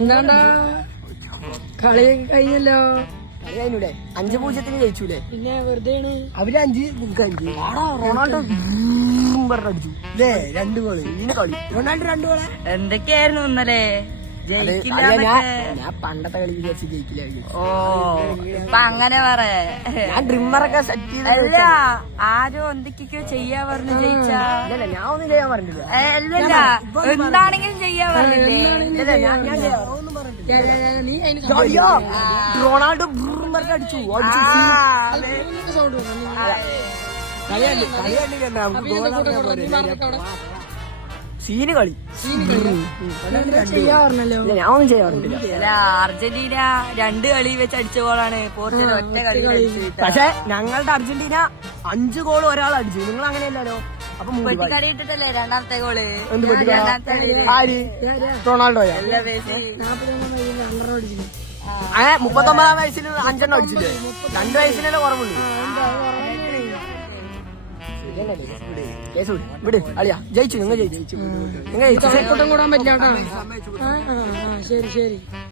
എന്താണ്ടാ കളി കഴിഞ്ഞല്ലോ. 5-0 ജയിച്ചൂലേ? പിന്നെ വെറുതെയാണ് അവര് 5 റൊണാൾഡോ അടിച്ചു അല്ലേ? 2 ഗോള് കളി. Ronaldo 2 goal. എന്തൊക്കെയായിരുന്നു ഇന്നലെ? ജയിക്കില്ല. ഞാൻ പണ്ടത്തെ കളി വിചാരിച്ച് ജയിക്കില്ല. ഓ ഇപ്പൊ അങ്ങനെ പറയാ. ഞാൻ ഡ്രിമ്മറൊക്കെ സെറ്റ് ചെയ്ത്. അല്ല ആരോ എന്തൊക്കെയോ ചെയ്യാ പറഞ്ഞു ജയിച്ചാ. ഞാൻ ഒന്നും ചെയ്യാൻ പറഞ്ഞില്ല. അല്ലല്ല എന്താണെങ്കിലും ചെയ്യാ പറഞ്ഞില്ലേ? നീ അതിന് റൊണാൾഡോ അടിച്ചു. സീന് കളി. ചെയ്യാറുണ്ടല്ലോ. ഞാൻ ഒന്നും ചെയ്യാൻ പറഞ്ഞില്ല. അല്ല അർജന്റീന 2 കളി വെച്ച് അടിച്ച ഗോളാണ്. പോർച്ചുഗൽ ഒറ്റ കളി. പക്ഷെ ഞങ്ങളുടെ അർജന്റീന 5 ഗോൾ ഒരാൾ അടിച്ചു. നിങ്ങൾ അങ്ങനെയല്ലോ. അപ്പൊ പെട്ടിക്കടി ഇട്ടിട്ടല്ലേ രണ്ടാമത്തെ ഗോള്? എന്ത് പെട്ടി? രണ്ടാമത്തെ ആര്? റൊണാൾഡോയാ? 39 വയസ്സിൽ 5 അടിച്ചില്ലേ? 2 വയസ്സിനല്ലേ കുറവുള്ളൂ. വിട് അളിയാ. ജയിച്ചു. നിങ്ങൾ ജയിച്ചു. കൂടാൻ പറ്റില്ല. ശരി ശരി.